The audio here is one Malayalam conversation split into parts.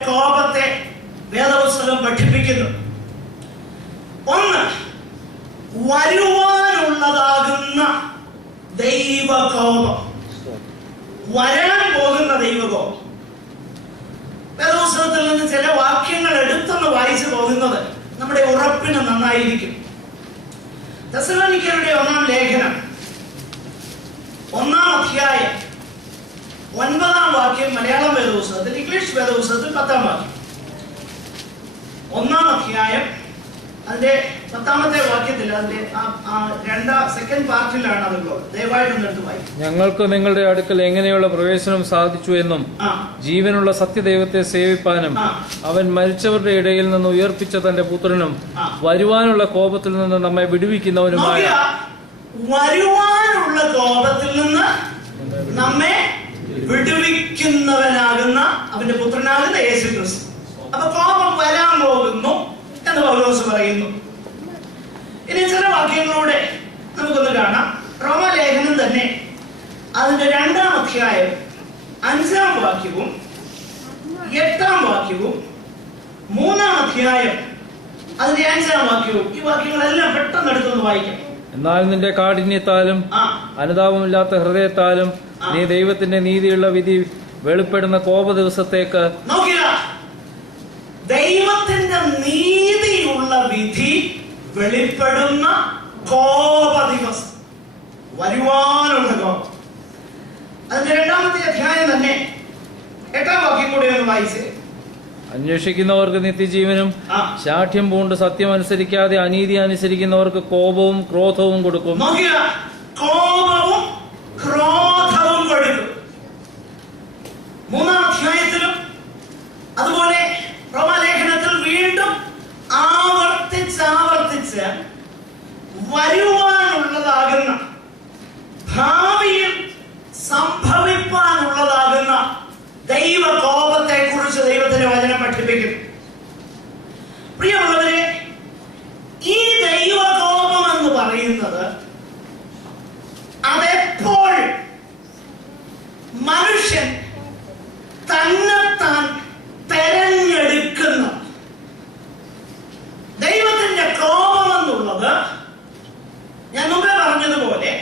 കോപത്തെ വേദപുസ്തകം പഠിപ്പിക്കുന്നു. ഒന്ന്, വരുവാനുള്ളതാകുന്ന ദൈവകോപം, വരാൻ പോകുന്ന ദൈവകോപം. വേദപുസ്തകത്തിൽ നിന്ന് ചില വാക്യങ്ങൾ എടുത്തൊന്ന് വായിച്ചു പോകുന്നത് നമ്മുടെ ഉറപ്പിന് നന്നായിരിക്കും. തെസ്സലോനിക്കരുടെ 1-ാം ലേഖനം 1-ാം അധ്യായം 9-ാം വാക്യം മലയാളം വേദപുസ്തകത്തിൽ, ഇംഗ്ലീഷ് വേദപുസ്തകത്തിൽ 10-ാം വാക്യം. 1-ാം അധ്യായം അതിന്റെ 10-ാമത്തെ വാക്യത്തിൽ, അതിന്റെ സെക്കൻഡ് പാർട്ടിലാണ് അതുള്ളത്. ദയവായിട്ടൊന്ന് എടുത്ത് വായിക്കും. ഞങ്ങൾക്ക് നിങ്ങളുടെ അടുക്കൽ എങ്ങനെയുള്ള പ്രവേശനം സാധിച്ചു എന്നും ജീവനുള്ള സത്യദൈവത്തെ സേവിപ്പാനും അവൻ മരിച്ചവരുടെ ഇടയിൽ നിന്ന് ഉയർപ്പിച്ച തന്റെ പുത്രനും വരുവാനുള്ള കോപത്തിൽ നിന്ന് നമ്മെ വിടുവിക്കുന്നവനുമായ, വരുവാനുള്ള കോപത്തിൽ നിന്ന് നമ്മെ വിടുവിക്കുന്നവനാകുന്ന അവന്റെ പുത്രനാകുന്ന യേശുക്രിസ്തു. അപ്പൊ കോപം വരാൻ പോകുന്നു എന്ന് പൗലോസ് പറയുന്നു. ഇനി ചില വാക്യങ്ങളൂടെ നമുക്കൊന്ന് കാണാം. റോമാലേഖനം തന്നെ അതിന്റെ 2-ാം അധ്യായം 5-ാം വാക്യവും 8-ാം വാക്യവും 3-ാം അധ്യായം അതിന്റെ 5-ാം വാക്യവും, ഈ വാക്യങ്ങളെല്ലാം പെട്ടെന്ന് എടുത്തൊന്ന് വായിക്കാം. എന്നാൽ നിന്റെ കാഠിന്യത്താലും അനുതാപമില്ലാത്ത ഹൃദയത്താലും നീ ദൈവത്തിന്റെ നീതിയുള്ള വിധി വെളിപ്പെടുന്ന കോപ ദിവസത്തേക്ക് നോക്കുക. ദൈവത്തിന്റെ നീതിയുള്ള വിധി വെളിപ്പെടുന്ന കോപ ദിവസം, വരുവാനുള്ള കോപം. അതിന്റെ 2-ാമത്തെ അധ്യായം തന്നെ 8-ാം വാക്യം കൂടെ ഒന്ന് വായിച്ചേ. അന്വേഷിക്കുന്നവർക്ക് നിത്യജീവനും ശാഠ്യം പൂണ്ട് സത്യം അനുസരിക്കാതെ അനീതി അനുസരിക്കുന്നവർക്ക് കോപവും ക്രോധവും കൊടുക്കും. നോക്കുക, കോപവും ക്രോധവും കൊടുക്കും. 3-ാം അധ്യായത്തിലും അതുപോലെ റോമാലേഖനത്തിൽ വീണ്ടും ആവർത്തിച്ച് വരുവാനുള്ളതാകുന്ന, ഭാവിയിൽ സംഭവിക്കാനുള്ളതാകുന്ന ദൈവകോപത്തെ കുറിച്ച് ദൈവത്തിന്റെ വചനം പഠിപ്പിക്കും. പ്രിയമുള്ളവരെ, ഈ ദൈവകോപം എന്ന് പറയുന്നത് അതെപ്പോൾ മനുഷ്യൻ തന്നെത്താൻ തെരഞ്ഞെടുക്കുന്ന ദൈവത്തിന്റെ കോപം എന്നുള്ളത്, ഞാൻ മുമ്പേ പറഞ്ഞതുപോലെ,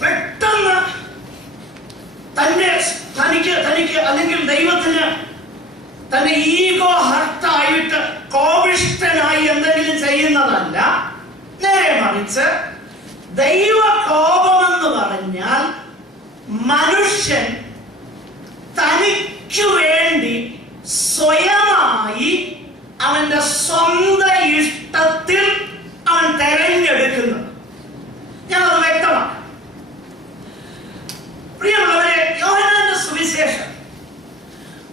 പെട്ടെന്ന് തനിക്ക് അല്ലെങ്കിൽ ദൈവത്തിന് തന്റെ ഈഗോ ഹർട്ടായിട്ട് കോപിഷ്ഠനായി എന്തെങ്കിലും ചെയ്യുന്നതല്ല. നേരെ മറിച്ച് ദൈവകോപമെന്ന് പറഞ്ഞാൽ മനുഷ്യൻ തനിക്കു വേണ്ടി സ്വയമായി അവന്റെ സ്വന്തം ഇഷ്ടത്തിൽ അവൻ തെരഞ്ഞെടുക്കുന്നത്. ഞാനത് വ്യക്തമാണ്. പ്രിയമുള്ളവരെ, യോഹന്നാന്റെ സുവിശേഷം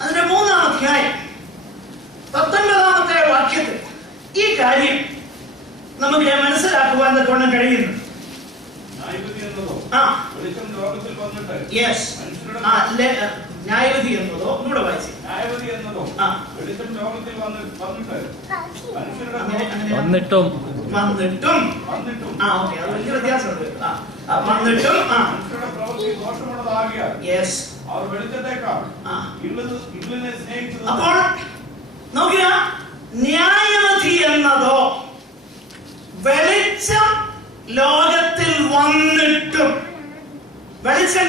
അതിന്റെ 3-ാം അധ്യായം 19-ാമത്തെ വാക്യത്തിൽ ഈ കാര്യം നമുക്ക് മനസ്സിലാക്കുവാൻ കൊണ്ട് കഴിയുന്നു. ന്യായവിധി എന്നതോ ഒന്നുകൂടെ വായിച്ചു. വന്നിട്ടും അത് വലിയ വ്യത്യാസമുണ്ട്. അപ്പോൾ നോക്കുക, ന്യായവിധി എന്നതോ വെളിച്ചം ലോകത്തിൽ വന്നിട്ടും, വെളിച്ചം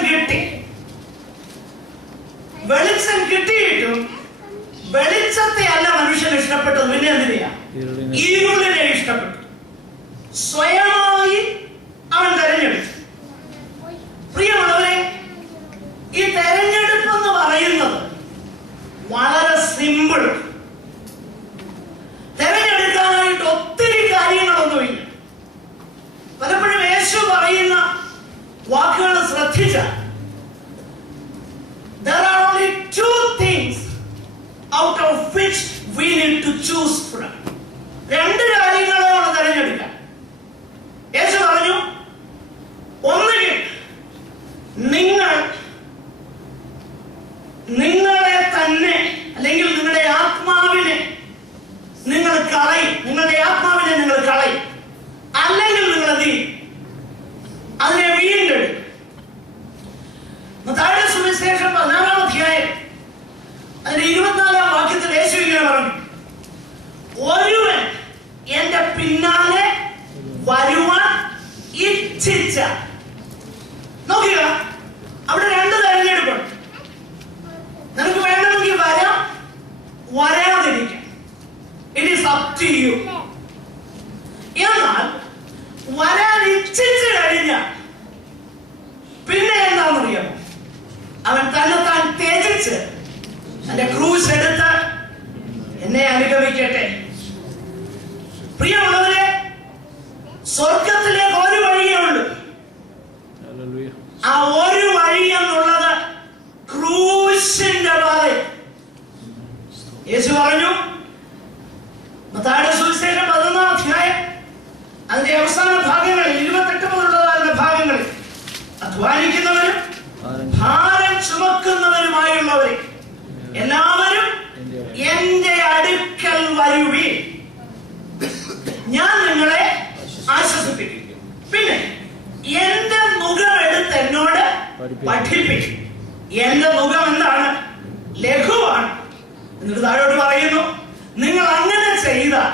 കിട്ടിയിട്ടും വെളിച്ചത്തെ അല്ല മനുഷ്യൻ ഇഷ്ടപ്പെട്ടത്. പിന്നെ എന്തിനെയാ? ഇരുളിനെ ഇഷ്ടപ്പെട്ടു. സ്വയമായി അവൻ തെരഞ്ഞെടുത്തു. പ്രിയമുള്ളവരെ, ഈ തെരഞ്ഞെടുപ്പ് എന്ന് പറയുന്നത് വളരെ സിമ്പിൾ. തെരഞ്ഞെടുക്കാനായിട്ട് ഒത്തിരി കാര്യങ്ങളൊന്നുമില്ല. പലപ്പോഴും യേശു പറയുന്ന വാക്കുകൾ ശ്രദ്ധിച്ചാൽ, there are only 2 things out of which we need to choose from. 2 കാര്യങ്ങളാണ് തെരഞ്ഞെടുക്കാൻ. യേശു പറഞ്ഞു, ഒന്നുകിൽ നിങ്ങളെ തന്നെ അല്ലെങ്കിൽ നിങ്ങളുടെ ആത്മാവിനെ നിങ്ങൾ കളയും, അല്ലെങ്കിൽ നിങ്ങൾ എന്ത് ചെയ്യും? അതിനെ വീണ്ടെടുക്കും. മത്തായിയുടെ സുവിശേഷം 16-ാം അധ്യായം അതിന്റെ 24-ാം പിന്നാലെ വരുവാൻ ഇച്ഛിച്ച. നോക്കുക, അവിടെ രണ്ട് തെരഞ്ഞെടുപ്പുണ്ട്. നിനക്ക് വേണമെങ്കിൽ വരാം, വരാതിരിക്കാം. It is up to you. എന്നാൽ വരാൻ ഇച്ഛിച്ചു കഴിഞ്ഞാൽ പിന്നെ എന്താണെന്നറിയാമോ? അവൻ തന്നെ താൻ ത്യജിച്ച് തന്റെ ക്രൂശ് എടുത്ത് എന്നെ അനുഗമിക്കട്ടെ. പ്രിയമുള്ളവരെ, സ്വർഗത്തിലേക്ക് ഒരു വഴിയേ ഉള്ളൂ. ആ ഒരു വഴി എന്നുള്ളത് ക്രൂശിന്റെ പാത. യേശു പറഞ്ഞു, മത്തായിയുടെ സുവിശേഷം 11-ാം അധ്യായം അതിന്റെ അവസാന ഭാഗങ്ങളിൽ 28 മുതലുള്ളതായിരുന്ന ഭാഗങ്ങളിൽ, അധ്വാനിക്കുന്നവരും ഭാരം ചുമക്കുന്നവരുമായുള്ളവരെ എല്ലാവരും എന്റെ അടുക്കൽ വരുവീൻ, ഞാൻ നിങ്ങളെ ആശ്വസിപ്പിക്കും. പിന്നെ എന്റെ നുകം എടുത്ത് എന്നോട് പഠിപ്പിക്കും. എന്റെ നുകം എന്താണ്? ലഘുവാണ്. എന്നിട്ട് താഴോട്ട് പറയുന്നു, നിങ്ങൾ അങ്ങനെ ചെയ്താൽ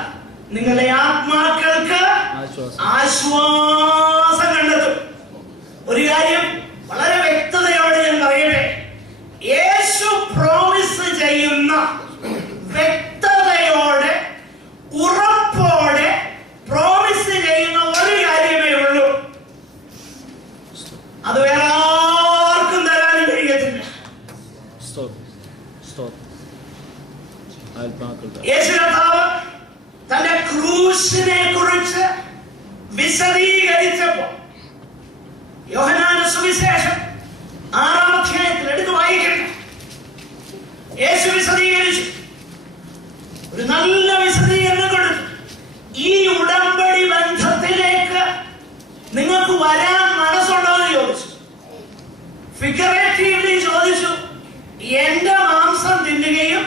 നിങ്ങളുടെ ആത്മാക്കൾക്ക് ആശ്വാസം കണ്ടെത്തും. ഒരു കാര്യം വളരെ വ്യക്തതയോടെ ഞാൻ പറയട്ടെ, യേശു പ്രോമിസ് ചെയ്യുന്ന വ്യക്തതയോടെ ഉറപ്പോടെ പ്രോമിസ് ചെയ്യുന്ന ഒരു കാര്യമേ ഉള്ളൂ. അത് വേറെ ആർക്കും തരാനും കഴിയത്തില്ല. യേശു കർത്താവ് തന്റെ ക്രൂശിനെ കുറിച്ച് വിശദീകരിച്ചപ്പോൾ യോഹന്നാന്റെ സുവിശേഷം 6-ാം അധ്യായത്തിൽ എടുത്ത് വായിക്കണം. യേശു വിശദീകരിച്ചു, ഒരു നല്ല വിശദീകരണം കൊടുത്തു. ഈ ഉടമ്പടി ബന്ധത്തിലേക്ക് നിങ്ങൾക്ക് വരാൻ മനസ്സുണ്ടോ എന്ന് ചോദിച്ചു. ഫിഗറേറ്റീവ്ലി ചോദിച്ചു, എന്റെ മാംസം തിന്നുകയും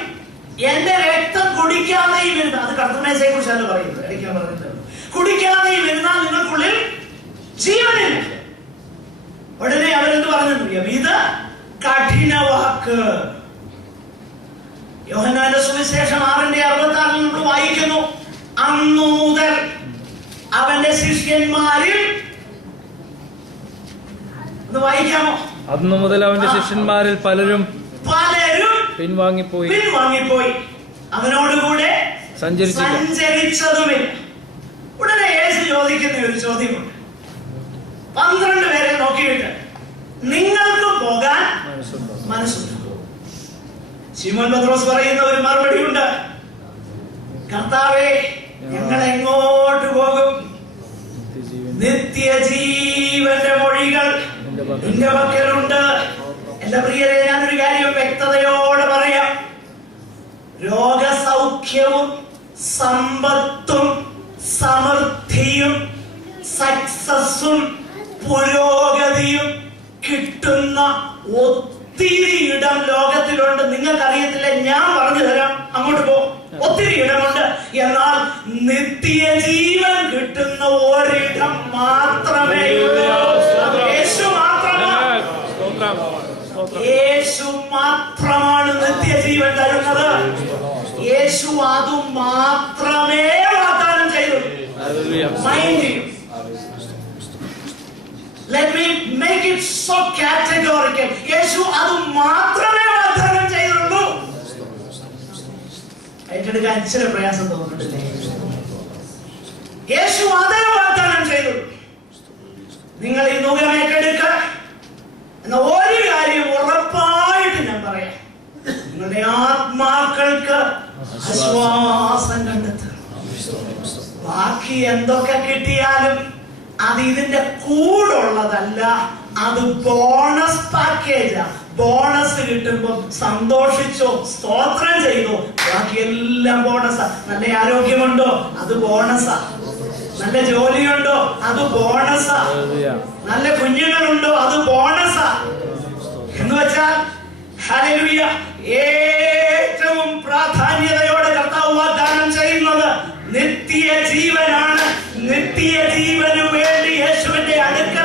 എന്റെ രക്തം കുടിക്കാതെയും ഇരുന്ന, അത് കർത്തമേശയെ കുറിച്ചല്ല പറയുന്നത്, ഇടയ്ക്കാൻ പറഞ്ഞിട്ട്, കുടിക്കാതെയും ഇരുന്നാൽ നിങ്ങൾക്കുള്ളിൽ ജീവനില്ല. ഉടനെ അവരെന്ത് പറഞ്ഞറിയാം? ഇത് കഠിന വാക്ക്. യോഹന്നാന്റെ സുവിശേഷം 6:66 നമ്മൾ വായിക്കുന്നു, അന്നു മുതൽ അവന്റെ ശിഷ്യന്മാരിൽ, ഒന്ന് വായിക്കാമോ? അന്നു മുതൽ അവന്റെ ശിഷ്യന്മാരിൽ പലരും പിൻവാങ്ങിപ്പോയി, അവനോടുകൂടെ സഞ്ചരിച്ചതുമില്ല. ഉടനെ യേശു ചോദിക്കുന്ന ഒരു ചോദ്യമുണ്ട്. 12 പേരെ നോക്കിയിട്ട് നിങ്ങൾക്ക് പോകാൻ മനസ്സുണ്ടോ? ശിമോൻ പത്രോസ് പറയുന്ന ഒരു മറുപടി ഉണ്ട്, കർത്താവേ, ഞങ്ങൾ എങ്ങോട്ട് പോകും? നിത്യജീവന്റെ മൊഴികൾ നിന്റെ പക്കലുണ്ട്. എന്റെ പ്രിയരെ, ഞാനൊരു കാര്യം വ്യക്തതയോടെ പറയാം. രോഗസൗഖ്യവും സമ്പത്തും സമൃദ്ധിയും സക്സസും പുരോഗതിയും കിട്ടുന്ന ഒത്തിരി ഇടം ലോകത്തിലുണ്ട്. നിങ്ങൾക്കറിയത്തില്ല, ഞാൻ പറഞ്ഞു തരാം. അങ്ങോട്ട് പോ, ഒത്തിരി ഇടമുണ്ട്. എന്നാൽ നിത്യജീവൻ കിട്ടുന്ന ഒരിടം മാത്രമേ ഉള്ളൂ. യേശു മാത്രമാണ്. യേശു മാത്രമാണ് നിത്യജീവൻ തരുന്നത്. യേശു അത് മാത്രമേ വാഗ്ദാനം ചെയ്തു. Mind you, let me make it so categorical. യേശു അത് മാത്രമേ വാഗ്ദാനം ചെയ്തുള്ളൂ. ഏറ്റെടുക്കാൻ ഇച്ചിരി പ്രയാസം തോന്നുന്നുണ്ടല്ലേ? യേശു അതേ വാഗ്ദാനം ചെയ്തുള്ളൂ. നിങ്ങൾ ഈ നുകം ഏറ്റെടുക്ക എന്ന ഒരു കാര്യം ഉറപ്പായിട്ട് ഞാൻ പറയാം, നിങ്ങളുടെ ആത്മാക്കൾക്ക് ആശ്വാസം കണ്ടെത്തുക. ബാക്കി എന്തൊക്കെ കിട്ടിയാലും അത് ഇതിന്റെ കൂടുള്ളതല്ല, അത് ബോണസ് പാക്കേജാ. ബോണസ് കിട്ടുമ്പോ സന്തോഷിച്ചോ, സ്തോത്രം ചെയ്തോ, ബാക്കിയെല്ലാം ബോണസാ. നല്ല ആരോഗ്യമുണ്ടോ, അത് ബോണസാ. നല്ല ജോലിയുണ്ടോ, അത് ബോണസാ. നല്ല കുഞ്ഞുങ്ങളുണ്ടോ, അത് ബോണസാ. എന്ന് വെച്ചാൽ ഹല്ലേലൂയ, ഏറ്റവും പ്രാധാന്യതയോടെ കർത്താവ് വാഗ്ദാനം ചെയ്യുന്നത് നിത്യജീവനാണ്. നിത്യജീവനു വേണ്ടി യേശുവിന്റെ അടുക്കൽ